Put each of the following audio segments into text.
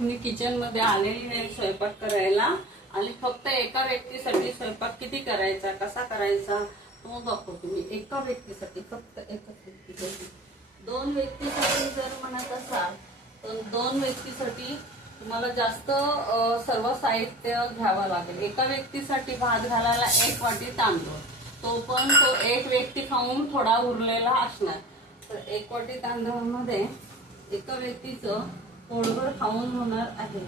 मी kitchen मध्ये आलेली आहे स्वयंपाक करायला आणि फक्त एका व्यक्तीसाठी स्वयंपाक किती करायचा, कसा करायचा तो दाखवते मी. एका व्यक्तीसाठी, फक्त एकच व्यक्तीसाठी. दोन व्यक्तीसाठी जर म्हणत असाल तर दोन व्यक्तीसाठी तुम्हाला जास्त सर्व साहित्य घ्यावं लागेल. एका व्यक्तीसाठी भात घालायला 1 वाटी तांदूळ, तो पण तो एक व्यक्ती खाऊन थोडा उरलेला असणार. तर 1 वाटी तांदूळामध्ये एका व्यक्तीचं पोटभर खाऊन होणार आहे.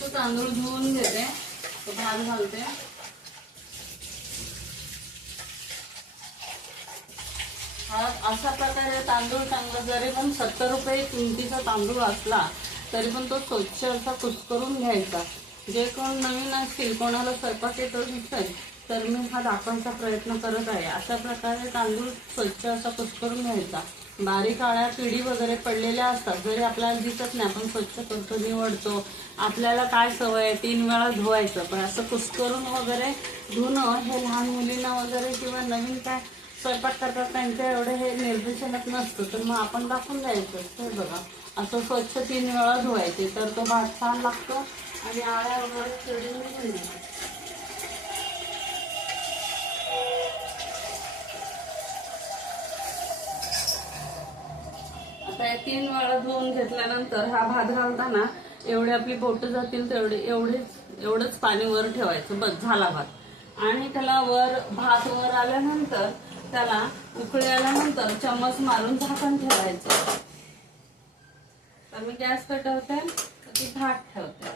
तो तांदूळ धुवून घेते, तो भात घालते. अशा प्रकारे तांदूळ चांगला, जरी पण 70 रुपये किमतीचा तांदूळ असला तरी पण तो स्वच्छ असा कुस्करून घ्यायचा. जे कोण नवीन असतील, कोणाला स्वयंपाक येत नसेल तर मी हा दाखवायचा प्रयत्न करत आहे. अशा प्रकारे तांदूळ स्वच्छ असा कुस्करून घ्यायचा. बारीक काळ्या किडी वगैरे पडलेल्या असतात, जरी आपल्याला दिसत नाही, आपण स्वच्छ करतो, निवडतो. आपल्याला काय सवय आहे 3 वेळा धुवायचं, पण असं कुस्करून वगैरे धुणं हे लहान मुलींना वगैरे किंवा नवीन काय स्वयंपाक करतात त्यांच्या एवढे हे निर्देशनच नसतं. तर मग आपण दाखवून द्यायचं. हे बघा, असं स्वच्छ 3 वेळा धुवायचे, तर तो भात छान लागतो आणि आळ्या वगैरे चिडून निघून जातात. आता हे 3 वेळा धुवून घेतल्यानंतर हा भात घालताना एवढे आपली बोटं जातील तेवढे एवढंच पाणी वर ठेवायचं. बस, झाला भात. आणि त्याला भात वर आल्यानंतर त्याला उकळी आल्यानंतर चम्मच मारून झाकण ठेवायचं. तर मी गॅस पेटवते, ती भात ठेवते.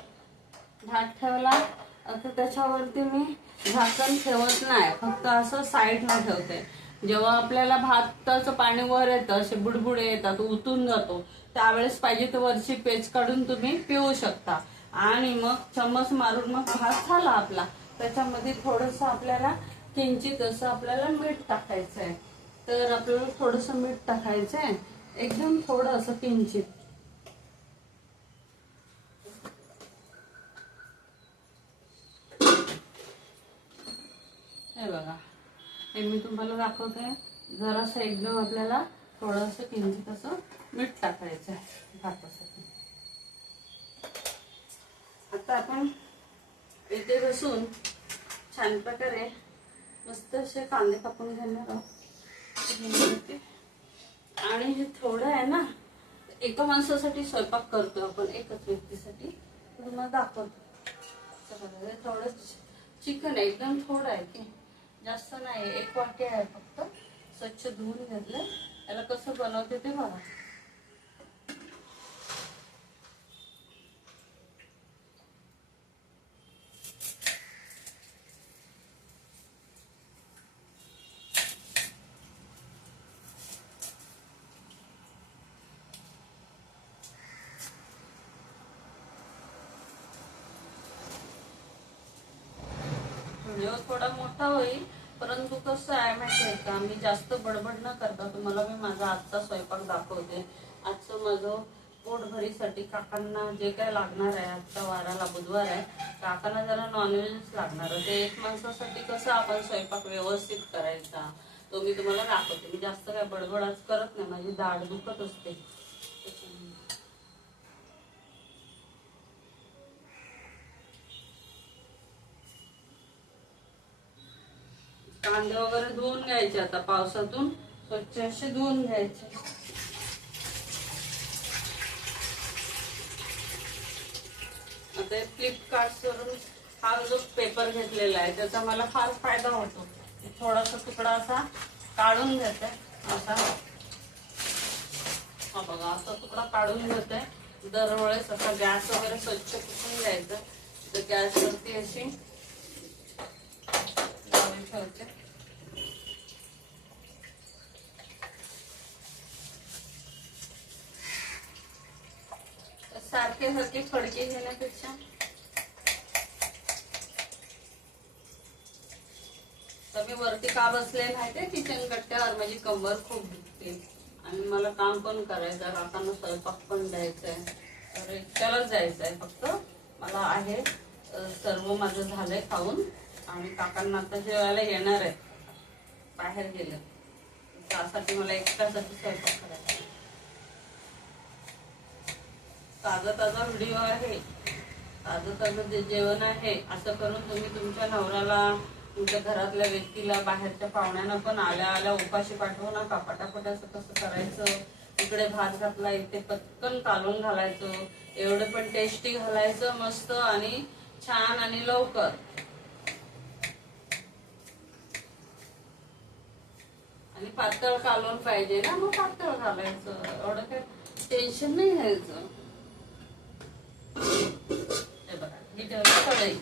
भात ठेवला आता त्याच्यावरती मी झाकण ठेवत नाही, फक्त असं साईडला ठेवते. जेव्हा आपल्याला भाताचं पाणी वर येतं, असे बुडबुडे येतात, उतून जातो, त्यावेळेस पाहिजे तर वरची पेच काढून तुम्ही पिऊ शकता. आणि मग चम्मच मारून मग भात झाला आपला. त्याच्यामध्ये थोडस आपल्याला किंचित असं आपल्याला मीठ टाकायचं आहे. तर आपल्याला थोडस मीठ टाकायचं आहे, एकदम थोडं असं किंचित. हे बघा, हे मी तुम्हाला दाखवते. जरासं एकदम आपल्याला थोडंसं किंचित असं मीठ टाकायचं आहे भातासाठी. आता आपण इथे बसून छान प्रकारे मस्त असे कांदे कापून घेणार आहोत. आणि हे थोडं आहे ना, एका माणसासाठी स्वयंपाक करतो आपण, एकच व्यक्तीसाठी. तुम्हाला दाखवतो. थोडं चिकन आहे, एकदम थोडं आहे, की जास्त नाही, 1 वाटी आहे फक्त. स्वच्छ धुवून घेतलं. याला कसं बनवते ते बघा. थोडा मोठा होईल, परंतु कसं आहे माहिती आहे का, मी जास्त बडबड न करता तुम्हाला मी माझा आजचा स्वयंपाक दाखवते. आजचं माझं पोटभरीसाठी काकांना जे काय लागणार आहे, आजच्या वाराला बुधवार आहे, काकांना जरा नॉनव्हेज लागणार आहे. ते एक माणसासाठी कसं आपण स्वयंपाक व्यवस्थित करायचा तो मी तुम्हाला दाखवते. मी जास्त काय बडबड आज करत नाही, माझी दाढ दुखत असते. कांदे वगैरे धुवून घ्यायचे, आता पावसातून स्वच्छ असे धुवून घ्यायचे. आता फ्लिपकार्ट वरून हा जो पेपर घेतलेला आहे त्याचा मला फार फायदा होतो. थोडासा तुकडा असा काढून घेते, असा हा बघा, असा तुकडा काढून घेते. दरवेळेस असा गॅस वगैरे स्वच्छ पुसून घ्यायचं. तर गॅसवरती अशी ठेवते. सारखे फडके घेण्यापेक्षा तर मी वरती का बसले माहितीये, किचन कट्ट्यावर. माझी कंबर खूप दुखते आणि मला काम पण करायचं, काकांना स्वयंपाक पण द्यायचंय. तर एकट्यालाच जायचंय, फक्त मला आहे सर्व माझं झालंय खाऊन. आम्ही काकांना आता जेवायला येणार आहे, बाहेर गेले, त्यासाठी मला एकट्यासाठी स्वयंपाक करायचा. ताजा व्हिडिओ आहे, ताजं जे जेवण आहे, असं करून तुम्ही तुमच्या नवऱ्याला, तुमच्या घरातल्या व्यक्तीला, बाहेरच्या पाहुण्यांना पण आल्या आल्या उपाशी पाठवू नका. पटापट असं कसं करायचं, इकडे भात घातला, इथे पटकन कालवून घालायचं, एवढं पण टेस्टी घालायचं, मस्त आणि छान आणि लवकर. आणि पातळ कालवून पाहिजे ना, मग पातळ घालायचं, एवढं काही टेन्शन नाही घ्यायचं. हे बघा, ही ठेवली कढई,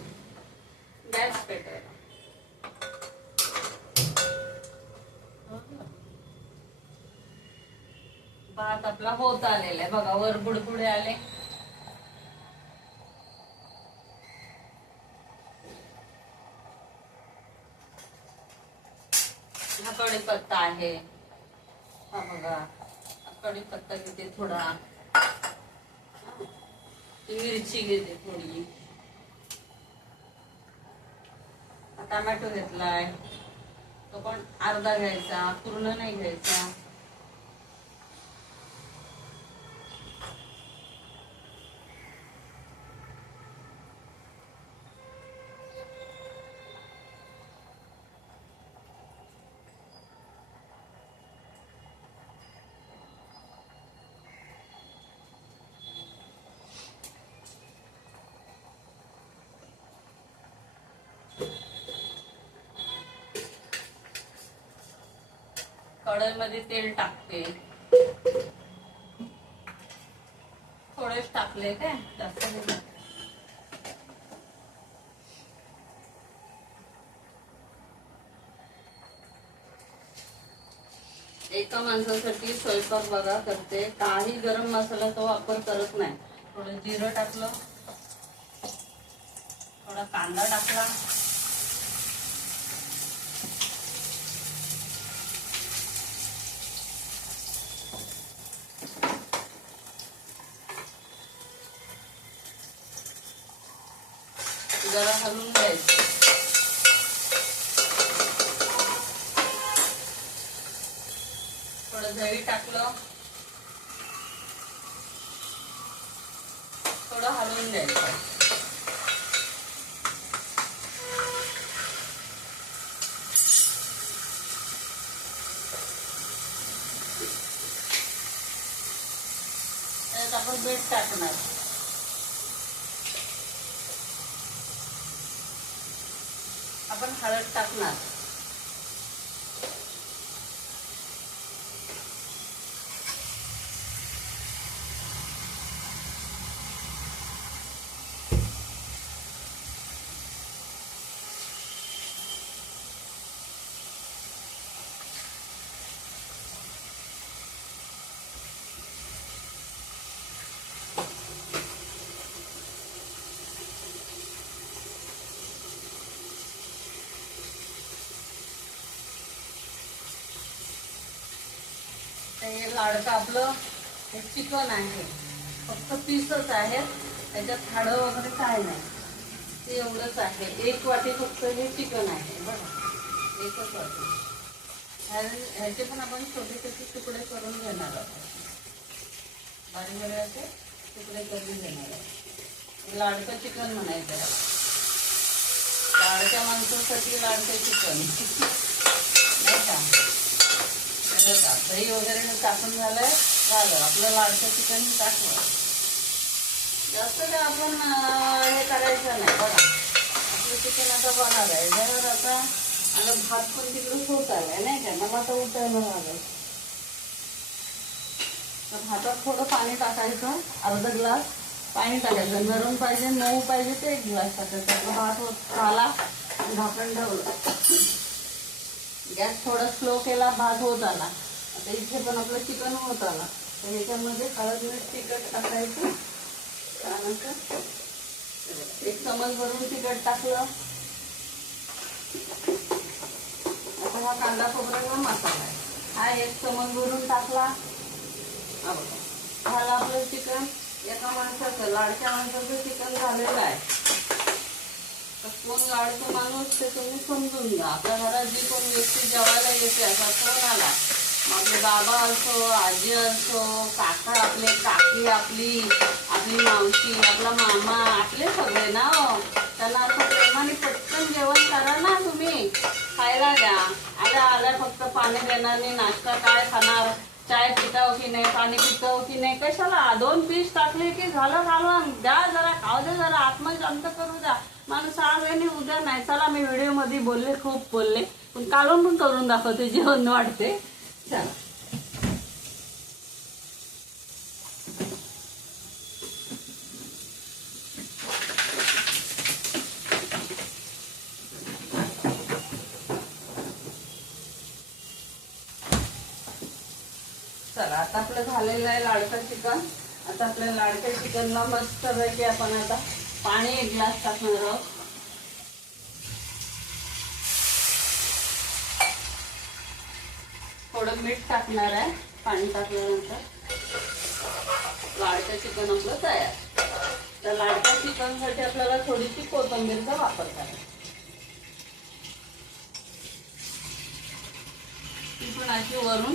गॅस पेटवायला. भात आपला होत आलेला आहे बघा, वर बुडबुडे आले. हा कढीपत्ता आहे, हा बघा कढीपत्ता घेते थोडा, मिरची घेते थोडी, टोमॅटो घेतलाय, तो पण अर्धा घ्यायचा, पूर्ण नाही घ्यायचा. कढईमध्ये तेल टाकते, थोडेच टाकले, काय जास्त नाही. एका माणसासाठी स्वयंपाक बघा करते, काही गरम मसाल्याचा वापर करत नाही. थोडं जिरं टाकलं, थोडा कांदा टाकला, जरा हलवून घ्यायचं. थोडं दही टाकलं, थोडं हलवून द्यायचं. त्यात आपण मीठ टाकणार, आपण हळद टाकणार, हे लाडकं आपलं हे चिकन आहे, फक्त पीसच आहेत, त्याच्यात हाडं वगैरे काय नाही, ते एवढंच आहे. एक वाटी फक्त हे चिकन आहे बघा, एकच वाटी. ह्याचे पण आपण छोटे छोटे तुकडे करून घेणार आहोत, बारीक बारीक असे तुकडे करून घेणार आहोत. लाडकं चिकन म्हणायचं, लाडक्या माणसासाठी लाडकं चिकन नाही का. दही वगैरे टाकून झालंय, झालं आपलं लाडकं चिकन टाकलं. जास्त काय आपण हे करायचं नाही बघा, आपलं चिकन आता बनणार आहे. जर आता आणि भात पण तिकडे होत आलाय नाही का, मला आता उठायला लागेल. तर भातात थोडं पाणी टाकायचं, अर्धा ग्लास पाणी टाकायचं. गरम पाहिजे, मऊ पाहिजे ते 1 ग्लास टाकायचं. भात होत आला, झाकण ठेवलं, गॅस थोडा स्लो केला, भात होत आला. आता इथे पण आपलं चिकन होत आला, तर ह्याच्यामध्ये हळद मीठ तिखट टाकायचं. त्यानंतर 1 चमच भरून तिखट टाकलं. आता हा कांदा खोबऱ्याचा मसाला आहे, हा 1 चमच भरून टाकला. झालं आपलं चिकन. एका माणसाचं, लाडक्या माणसाचं चिकन झालेलं आहे. कोण लाडकं माणूस ते तुम्ही समजून घ्या. आपल्या घरात जी कोण व्यक्ती जेवायला येते असा फोन आला, मग आपले बाबा असो, आजी असो, काका आपले, काकी आपली, आपली मावशी, आपला मामा, आपले सगळे ना हो. त्यांना असं प्रेमाने पटकन जेवण करा ना तुम्ही, खायला द्या. आल्या फक्त पाणी देणार नाही, नाश्ता काय खाणार, चाय पिताव की नाही, पाणी पिताव की नाही, कशाला 2 पीस टाकले की झालं घालून द्या, जरा खाऊ दे, जरा आत्मा शांत करू द्या. माणूस आज आणि उद्या नाही. चला मी व्हिडिओ मध्ये बोलले, खूप बोलले, पण कालवून पण करून दाखवते जेवण वाटते. चला चला आता आपलं झालेलं आहे लाडका चिकन. आता आपल्या लाडक्या चिकनला मस्त पैकी आपण आता पाणी 1 ग्लास टाकणार आहोत. थोडं मीठ टाकणार आहे. पाणी टाकल्यानंतर लाडका चिकन आपलं तयार. तर लाडक्या चिकनसाठी आपल्याला थोडीशी कोथिंबीरचा वापर करायचा. ती पण अशी वरून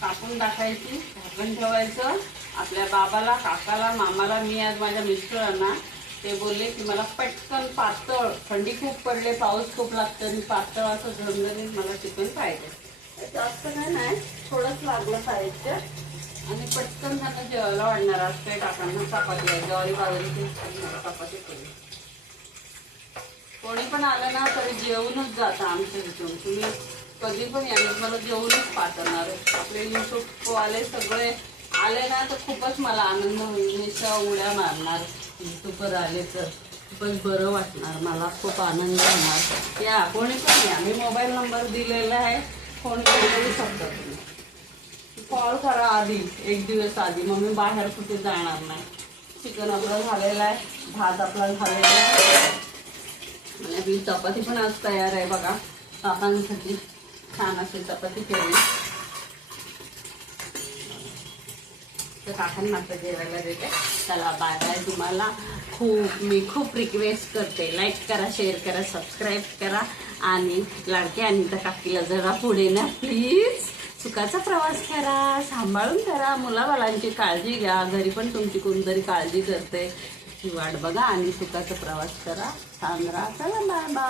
कापून टाकायची, झाकण ठेवायचं. आपल्या बाबाला, काकाला, मामाला, मी आज माझ्या मिस्टरांना ते बोलले की मला पटकन पातळ, थंडी खूप पडले, पाऊस खूप लागतं आणि पातळ असं झणझणीत मला चिकन पाहिजे. जास्त काय नाही, थोडंच लागलं पाहिजे आणि पटकन त्यांना जेवायला वाढणार. आज काही टाकांना चपाती आहे, ज्वारी बाजरीची चपाती केली. कोणी पण आलं ना तरी जेवूनच जातं आमच्या इथून. तुम्ही कधी पण या, मला जेवूनच पाठवणार. आपले युट्यूब वाले सगळे आले ना तर खूपच मला आनंद होईल. निशा उड्या मारणार, युट्यूबवर आले तर खूपच बरं वाटणार, मला खूप आनंद होणार. या कोणी पण या, मी मोबाईल नंबर दिलेला आहे, फोन करू शकता तुम्ही. कॉल करा आधी, 1 दिवस आधी, मग मी बाहेर कुठे जाणार नाही. चिकन आपलं झालेलं आहे, भात आपला झालेला आहे आणि आपली चपाती पण आज तयार आहे बघा. काकांसाठी छान अशी चपाती केली. तर काकांना आता जेवायला देते. चला बाय बाय. तुम्हाला मी खूप रिक्वेस्ट करते, लाईक करा, शेअर करा, सबस्क्राईब करा आणि लाडकी अनिता काकीला जरा पुढे ना प्लीज. सुखाचा प्रवास करा, सांभाळून करा, मुलाबाळांची काळजी घ्या. घरी पण तुमची कोणतरी काळजी करते, ही वाट बघा आणि सुखाचा प्रवास करा. छान राहा. चला बाय बाय.